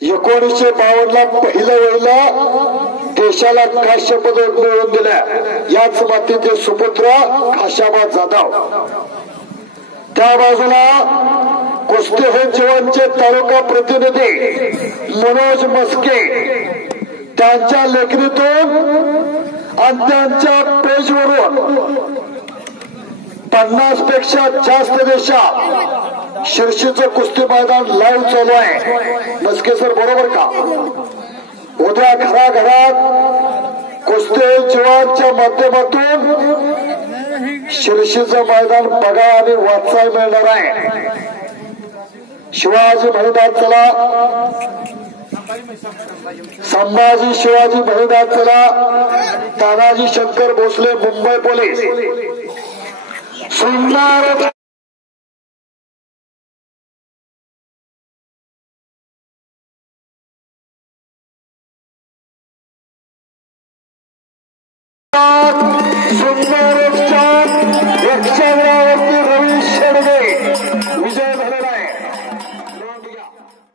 1952 ला पहिल्या वेळेला देशाला काश्य पदक मिळवून दिल्या याच मातीचे सुपुत्र खाशाबा जाधव। त्या बाजूला कुस्ती जवानचे तालुका प्रतिनिधी मनोज मस्के त्यांच्या लेखणीतून आणि त्यांच्या पेजवरून 50 पेक्षा जास्त देशात शिर्षीचं कुस्ती मैदान लाईव्ह चालू आहे। मस्के सर बरोबर का? उद्या घराघरात कुस्ती जवानच्या माध्यमातून शिर्षीचं मैदान बघा आणि वाचायला मिळणार आहे। शिवाजी मैदान चला, संभाजी शिवाजी मैदान चला, तानाजी शंकर भोसले मुंबई पोलीस सुंदर